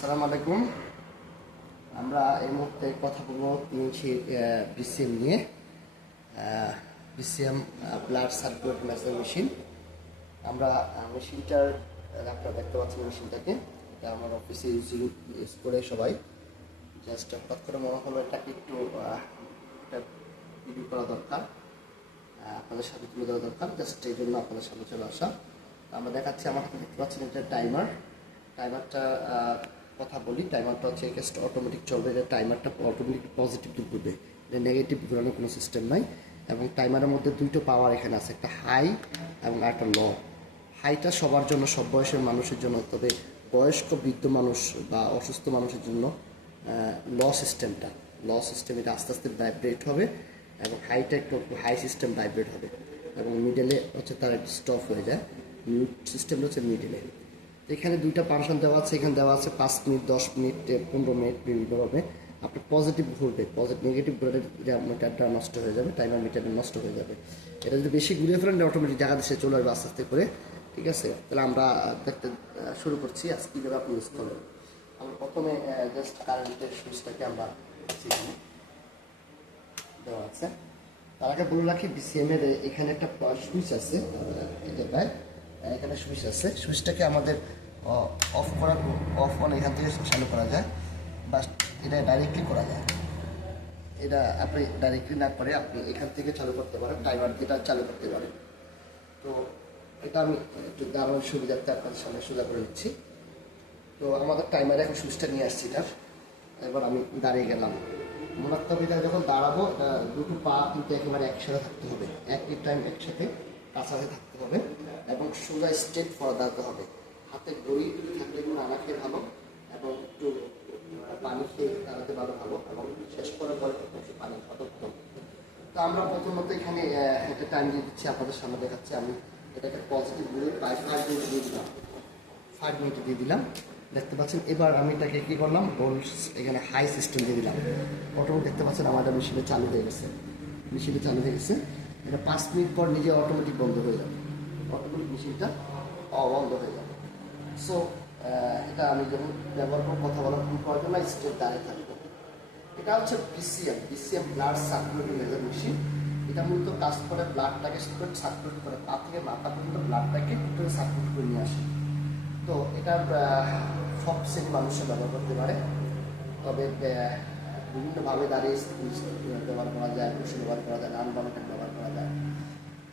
আসসালামু আলাইকুম। আমরা এই মুহূর্তে কথা বলবো বিসিএম নিয়ে। BCM blood circulate measure machine. আমরা মেশিনটার আপনারা দেখতে পাচ্ছেন মেশিনটাকে, এটা আমার অফিসে ইউজ করে সবাই। জাস্ট হঠাৎ করে মনে হলো এটাকে একটু একটা ভিডিও করা দরকার, আপনাদের সাথে তুলে দেওয়া দরকার। জাস্ট এই জন্য আপনাদের সামনে চলে আসা। আমরা দেখাচ্ছি, আমার হাতে দেখতে পাচ্ছেন এটা টাইমারটা কথা বলি। টাইমারটা হচ্ছে জাস্ট অটোমেটিক চলবে। এটা টাইমারটা অটোমেটিক পজিটিভ ঘুরবে, এটা নেগেটিভ ঘোরানোর কোনো সিস্টেম নাই। এবং টাইমারের মধ্যে দুইটা পাওয়ার এখানে আছে, একটা হাই এবং একটা ল। হাইটা সবার জন্য, সব বয়সের মানুষের জন্য, তবে বয়স্ক বৃদ্ধ মানুষ বা অসুস্থ মানুষের জন্য ল সিস্টেম এটা আস্তে আস্তে ভাইব্রেট হবে, এবং হাইটা একটু হাই সিস্টেম ভাইব্রেট হবে, এবং মিডলে হচ্ছে তার স্টপ হয়ে যায়। মিউট সিস্টেমটা হচ্ছে মিডলে। এখানে দুইটা ফাংশন দেওয়া আছে, এখানে দেওয়া আছে 5 মিনিট, 10 মিনিট, 15 মিনিট বিভিন্নভাবে। আপনার পজিটিভ ঘুরবে, নেগেটিভ ঘুরলে মিটারটা নষ্ট হয়ে যাবে, টাইমার মিটারটা নষ্ট হয়ে যাবে। এটা যদি বেশি ঘুরে ফেলেন অটোমেটিক জায়গা দেশে চলে আসবে আস্তে আস্তে করে। ঠিক আছে, তাহলে আমরা দেখতে শুরু করছি আজ কীভাবে আপনি ইউজ করবেন। আমরা প্রথমে জাস্ট কারেন্টের সুইচটাকে আমরা দেওয়া আছে। তার আগে বলে রাখি, বিসিএমের এখানে একটা সুইচ আছে, এখানে সুইচ আছে। সুইচটাকে আমাদের অফ অন এখান থেকে চালু করা যায়, বা এটা ডাইরেক্টলি করা যায়। এটা আপনি ডাইরেক্টলি না করে আপনি এখান থেকে চালু করতে পারেন, টাইমার দিয়ে চালু করতে পারেন। তো এটা আমি একটু দাঁড়ানোর সুবিধার্থে আপনাদের সামনে সোজা করে দিচ্ছি। তো আমাদের টাইমারে এখন সুইচটা নিয়ে আসছি এটার। এবার আমি দাঁড়িয়ে গেলাম। মনে রাখতে হবে, এটা যখন দাঁড়াবো দুটো পা কিন্তু একেবারে একসাথে থাকতে হবে, একই টাইম একসাথে কাছাকাছি থাকতে হবে, এবং সোজা স্ট্রেট ফর দাঁড়াতে হবে। হাতে দড়ি থাকলে একটু রান্না খেয়ে ভালো, এবং একটু পানি খেয়ে দাঁড়াতে ভালো, এবং শেষ করার পরে একটু পানি খাওয়া। তো আমরা প্রথমত এখানে একটা টাইম দিয়ে দিচ্ছি, আপনাদের সামনে দেখাচ্ছি। আমি এটাকে পজিটিভ দিয়ে 5 মিনিট দিয়ে দিলাম, 5 মিনিট দিয়ে দিলাম, দেখতে পাচ্ছেন। এবার আমি এটাকে কী করলাম, এখানে হাই সিস্টেম দিয়ে দিলাম। অটোমেটিক দেখতে পাচ্ছেন আমাদের মেশিনে চালু হয়ে গেছে। এটা 5 মিনিট পর নিজে অটোমেটিক বন্ধ হয়ে যাবে, অটোমেটিক মেশিনটা বন্ধ হয়ে যাবে। সো এটা আমি যখন ব্যবহার করব, কথা বলার কোনো প্রয়োজন না, স্ট্রেট দাঁড়িয়ে থাকবো। এটা হচ্ছে BCM blood circulate measure machine. এটা মূলত কাজ করে ব্লাডটাকে সার্কুলেট করে, পা থেকে মাথা পর্যন্ত ব্লাডটাকে টোটালি সার্কুলেট করে নিয়ে আসে। তো এটা সব শ্রেণীর মানুষের ব্যবহার করতে পারে, তবে বিভিন্নভাবে দাঁড়িয়ে ব্যবহার করা যায়, বসে ব্যবহার করা যায়, আনবানোটেড ব্যবহার করা যায়।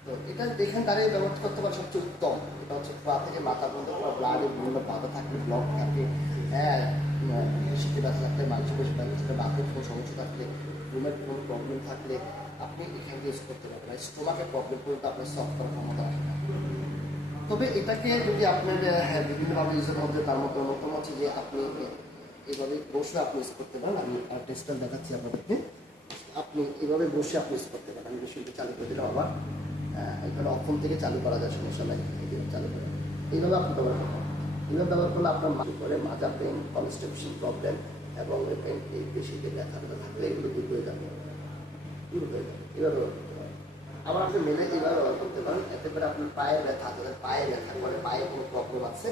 তো এটা দেখেন দাঁড়িয়ে ব্যবহার করতে পারে সবচেয়ে উত্তম। এটা হচ্ছে পা থেকে মাথা পর্যন্ত ব্লাডে বিভিন্ন বাধা থাকলে, ব্লক থাকে, শিখে ব্যথা থাকলে, মাংসপেশি ব্যথা থাকলে, বাথের কোনো সমস্যা থাকলে, রুমের কোনো প্রবলেম থাকলে আপনি এখানে ইউজ করতে পারবেন। স্টোমাকের প্রবলেম করলে আপনার সলভ করার ক্ষমতা রাখে না। তবে এটাকে যদি আপনার বিভিন্নভাবে ইউজের মধ্যে, তার মধ্যে অন্যতম হচ্ছে যে আপনি এইভাবে বসে আপনি ইউজ করতে পারেন। আমি টেস্টার দেখাচ্ছি আপনাদেরকে। আপনি এইভাবে বসে আপনি ইউজ করতে পারেন। আমি মেশিনটা চালু করে দিলাম, আবার এখানে অক্ষম থেকে চালু করা যায়, সমস্যা নাই। চালু করে এইভাবে আপনি ব্যবহার করবেন। এইভাবে ব্যবহার করলে আপনার মাজা পেন, কনস্টিপেশন প্রবলেম এবং এই পেশিতে ব্যথা থাকলে এগুলো দূর হয়ে যাবে। এইভাবে আবার আপনি মেলে এইভাবে ব্যবহার করতে পারেন। এতে করে আপনার পায়ের ব্যথা, যাদের পায়ে ব্যথা করে, পায়ে কোনো প্রবলেম আছে,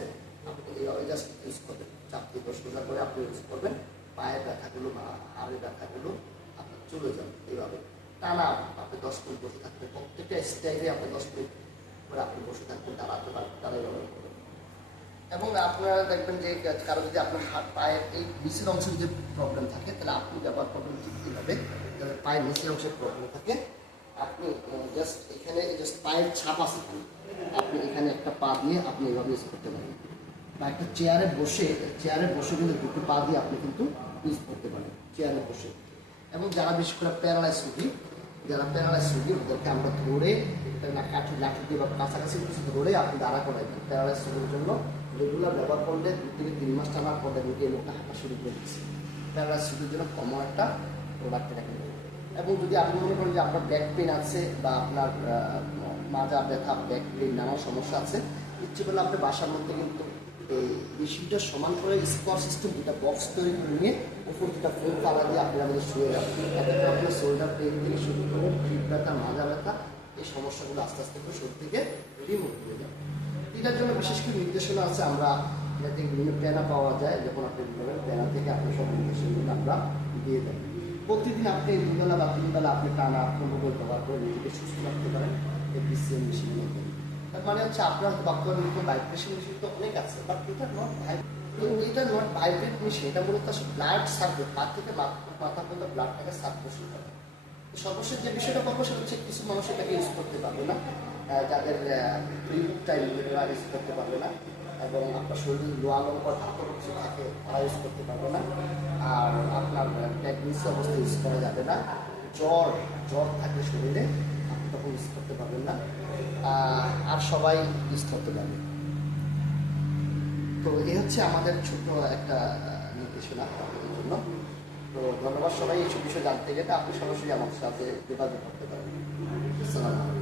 আপনি এইভাবে জাস্ট ইউজ করবেন। চাপটি সোজা করে আপনি ইউজ করবেন, পায়ের ব্যথাগুলো বা হাড়ের ব্যথাগুলো আপনার চলে যাবে। এইভাবে টানা আপনি 10 মিনিট বসে থাকবেন, প্রত্যেকটা স্টাইলে আপনি 10 মিনিট করে আপনি বসে থাকবেন, দাঁড়াতে পারেন, তারাই ব্যবহার করবেন। এবং আপনারা দেখবেন যে কারো যদি আপনার পায়ের এই নিচের অংশে যদি প্রবলেম থাকে, তাহলে আপনি ব্যবহার করবেন ঠিক কীভাবে, যাদের পায়ের নিচের অংশের প্রবলেম থাকে, আপনি জাস্ট এখানে জাস্ট পায়ের ছাপ আছে, আপনি এখানে একটা পা দিয়ে আপনি এভাবে ইউজ করতে পারেন, বা একটা চেয়ারে বসে কিন্তু দুটো পা দিয়ে আপনি কিন্তু ইউজ করতে পারেন, চেয়ারে বসে। এবং যারা বিশেষ করে প্যারালাইজ রোগী, ওদেরকে আমরা ধরে লাঠি দিয়ে বা কাছাকাছি কিছু ধরে আপনি দাঁড়া করাইবেন। প্যারালাইজ রোগীর জন্য রেগুলার ব্যবহার করলে 2 থেকে 3 মাস টানার পর দেখবেন এই লোকটা হাঁটা শুরু করে দিচ্ছে। প্যারালাইজ রোগীর জন্য কমন একটা প্রোডাক্ট রাখেন। এবং যদি আপনি মনে করেন যে আপনার ব্যাক পেন আছে, বা আপনার মাজা ব্যথা, ব্যাক পেন, নানা সমস্যা আছে, ইচ্ছে করলে আপনি বাসার মধ্যে কিন্তু এই মেশিনটা সমান করে স্কোয়ার সিস্টেম দুটা বক্স তৈরি করে নিয়ে উপর দুটা ফোন পালা দিয়ে আপনি আমাদের শুয়ে যাবেন। এতে করে আপনার শোল্ডার পেন থেকে শুরু করে পিঠ ব্যথা, মাজা ব্যথা, এই সমস্যাগুলো আস্তে আস্তে করে শরীর থেকে রিমুভ হয়ে যাবে। এটার জন্য বিশেষ করে নির্দেশনা আছে। আমরা যাতে বিভিন্ন প্যানা পাওয়া যায়, যখন আপনি বলবেন প্যানা থেকে আপনি সব ইনফেকশনগুলো আমরা দিয়ে দেন। প্রতিদিন আপনি 2 বেলা বা 3 বেলা আপনি টানা 15 ব্যবহার করে নিজেকে সুস্থ রাখতে পারেন এই পিসিএম মেশিনের মাধ্যমে। তার মানে হচ্ছে আপনার বর্তমানে ভাইব্রেশন মেশিন তো অনেক আছে, বাট এটা নট ভাইব্রেট মেশিন, এটা মূলত ব্লাড সার্কুলেট, পা থেকে মাথা পর্যন্ত ব্লাডটাকে সার্কুলেশন করে। সর্বশেষ যে বিষয়টা করবো সেটা হচ্ছে কিছু মানুষ এটাকে ইউজ করতে পারবে না, যাদের পিরিয়ড টাইম ইউজ করতে পারবে না, এবং আপনার শরীরে লোয়া লম্বা ধাতব কিছু থাকে তারা ইউজ করতে পারবে না, আর আপনার প্রেগনেন্সি অবস্থায় ইউজ করা যাবে না, জ্বর থাকলে শরীরে আপনি তখন ইউজ করতে পারবেন না, আর সবাই ইউজ করতে পারবে। তো এই হচ্ছে আমাদের ছোট একটা নির্দেশনা আপনাদের জন্য। তো ধন্যবাদ সবাই। এইসব বিষয় জানতে গেলে আপনি সরাসরি আমার সাথে যোগাযোগ করতে পারেন। আসসালামু আলাইকুম।